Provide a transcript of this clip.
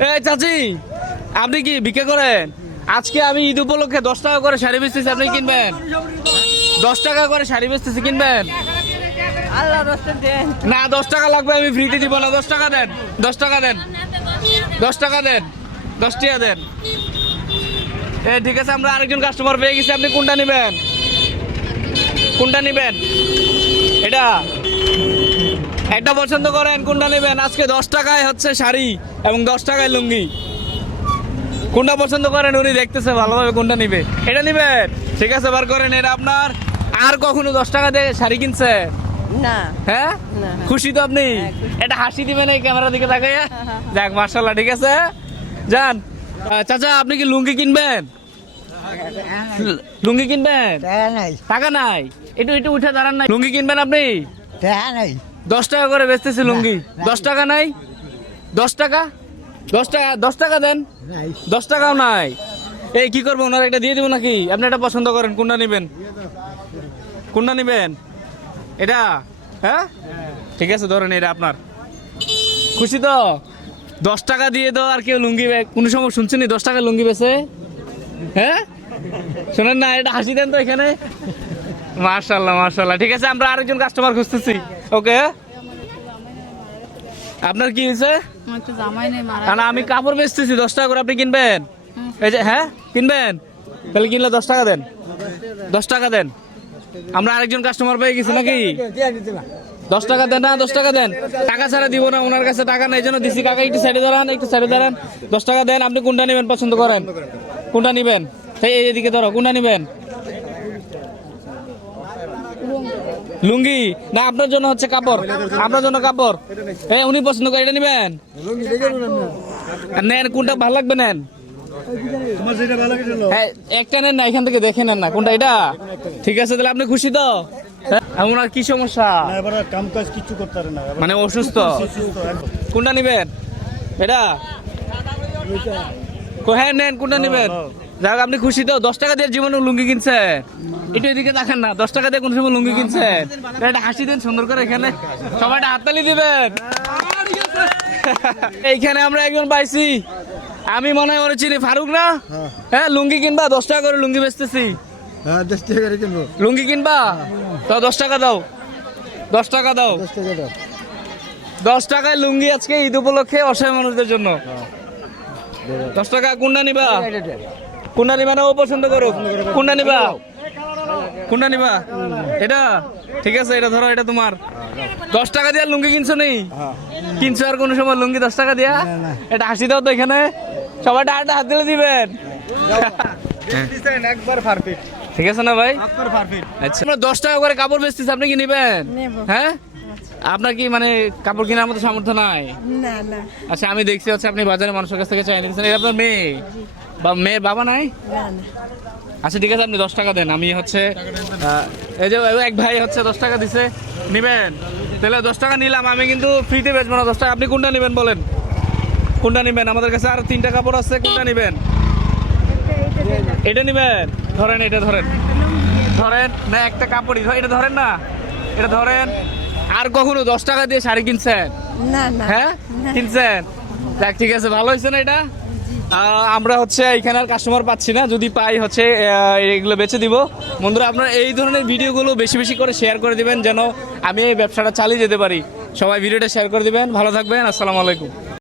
এই চাচি, আপনি কি বিক্রি করেন? আজকে আমি ঈদ উপলক্ষে 10 টাকা করে শাড়ি বেচতেছি, আপনি কিনবেন? 10 টাকা করে শাড়ি বেচতেছি, কিনবেন? না, 10 টাকা লাগবে, আমি ফ্রিতে দিব না। 10 টাকা দেন, 10 টাকা দেন, 10 টাকা দেন, 10 টাকা দেন। ঠিক আছে, আমরা আরেকজন কাস্টমার পেয়ে গেছি। আপনি কোনটা নেবেন? কোনটা নেবেন? এটা একটা পছন্দ করেন, কোনটা নেবেন? আজকে 10 টাকায় হচ্ছে শাড়ি এবং 10 টাকায় লুঙ্গি। কোনটা পছন্দ করেন? উনি দেখতেছে ভালোভাবে, কোনটা নিবে? এটা নিবেন? ঠিক আছে, বার করেন। এটা আপনার। আর কখনো 10 টাকা দিয়ে শাড়ি কিনছে না? হ্যাঁ, খুশি তো আপনি? এটা হাসি দিবেন এই ক্যামেরার দিকে তাকাইয়া। যাক, মাশাআল্লাহ, ঠিক আছে, যান। চাচা, আপনি কি লুঙ্গি কিনবেন? লুঙ্গি কিনবেন? টাকা নাই? একটু উঠে দাঁড়ান না। লুঙ্গি কিনবেন আপনি? 10 টাকা করে বেচতেছি লুঙ্গি। 10 টাকা নাই? 10 টাকা, 10 টাকা, 10 টাকা দেন। 10 টাকাও নাই। এই কি করবো, ওনার একটা দিয়ে দিব নাকি? আপনি এটা পছন্দ করেন, কোনটা নিবেন? কোনটা নিবেন? এটা? হ্যাঁ, ঠিক আছে, ধরেন, এটা আপনার। খুশি তো? 10 টাকা দিয়ে দাও। আর কেউ লুঙ্গি কোন সময় শুনছেনি 10 টাকা লুঙ্গি বেছে? হ্যাঁ, শোনেন না? এটা হাসি দেন তো এখানে। মাশাআল্লাহ, মাশাআল্লাহ, ঠিক আছে, আমরা আরেকজন কাস্টমার খুঁজতেছি। ওকে, আপনার কি হয়েছে? না, আমি কাপড় বেচতেছি 10 টাকা করে, আপনি কিনবেন? এই যে, হ্যাঁ, কিনবেন? তাহলে কিনলে 10 টাকা দেন, 10 টাকা দেন। আমরা আরেকজন কাস্টমার পেয়ে গেছি নাকি? 10 টাকা দেন। না, 10 টাকা দেন। টাকা ছাড়া দিব না, ওনার কাছে টাকা নেই, জন্য দিছি। কাকা, একটু সাইডে দাঁড়ান, একটু সাইডে দাঁড়ান। 10 টাকা দেন। আপনি কোনটা নেবেন পছন্দ করেন? কোনটা নিবেন? এইদিকে ধরো, কোনটা নিবেন? লুঙ্গি? না, আপনার জন্য হচ্ছে কাপড়, আপনার জন্য কাপড়। উনি পছন্দ করে, এটা নিবেন? নেন, কোনটা ভালো লাগবে নেন। হ্যাঁ, একটা নেন না, এখান থেকে দেখে নেন না কোনটা। এটা ঠিক আছে, তাহলে আপনি খুশি তো? ওনার কি সমস্যা? মানে অসুস্থ? কোনটা নিবেন? এটা? হ্যাঁ, নেন, কোনটা নিবেন? যাক, আপনি খুশি তো? 10 টাকা দিয়ে জীবনে লুঙ্গি কিনছে? একটু এদিকে দেখেন না, 10 টাকা দিয়ে কোন সময় লুঙ্গি কিনছে? একটা হাসি দেন সুন্দর করে, এখানে সবাই হাততালি দিবেন। এইখানে আমরা একজন পাইছি, আমি মনে হয় ওরা চিনি, ফারুক না? হ্যাঁ, লুঙ্গি কিনবা? 10 টাকা করে লুঙ্গি বেচতেছি। লুঙ্গি কিনবা? তো 10 টাকা দাও, 10 টাকা দাও। 10 টাকায় লুঙ্গি আজকে ঈদ উপলক্ষে অসহায় মানুষদের জন্য। 10 টাকা। কোনটা নিবা? কোনটা নিবা? না, ও পছন্দ করো। কোনটা নিবা? কোনটা নিবা? এটা? ঠিক আছে, এটা ধরো, এটা তোমার। 10 টাকা দিয়ে লুঙ্গি কিনছো নি? কিনছো আর কোন সময় লুঙ্গি 10 টাকা দিয়া? এটা হাসি দাও তো এখানে, সবাই হাত দিলে দিবেন। ঠিক আছে না ভাই? আচ্ছা, 10 টাকা করে কাপড় বেচতেছি, আপনি কি নিবেন? হ্যাঁ, আপনার কি মানে কাপড় কেনার মতো সামর্থ্য নাই? আচ্ছা, আমি দেখছি হচ্ছে আপনি বাজারে মানুষের কাছ থেকে চাই নিচ্ছেন। এটা আপনার মেয়ে বা মেয়ের বাবা নাই? আচ্ছা, ঠিক আছে, আপনি 10 টাকা দেন। আমি হচ্ছে এই যে এক ভাই হচ্ছে 10 টাকা দিছে, নিবেন? তাহলে 10 টাকা নিলাম, আমি কিন্তু ফ্রিতে বেচবো না 10 টাকা। আপনি কোনটা নেবেন বলেন? কোনটা নেবেন? আমাদের কাছে আরো 3টা কাপড় আছে, কোনটা নেবেন? এটা নেবেন? ধরেন, এটা ধরেন, ধরেন না, একটা কাপড়ই এটা ধরেন না, এটা ধরেন। আর কখনো 10 টাকা দিয়ে শাড়ি কিনছেন? হ্যাঁ, কিনছেন? দেখ, ঠিক আছে, ভালো হয়েছে না এটা? আমরা হচ্ছে এখানে আর কাস্টমার পাচ্ছি না, যদি পাই হচ্ছে এগুলো বেচে দিব। বন্ধুরা, আপনারা এই ধরনের ভিডিওগুলো বেশি বেশি করে শেয়ার করে দিবেন, যেন আমি এই ব্যবসাটা চালিয়ে যেতে পারি। সবাই ভিডিওটা শেয়ার করে দিবেন। ভালো থাকবেন, আসসালামু আলাইকুম।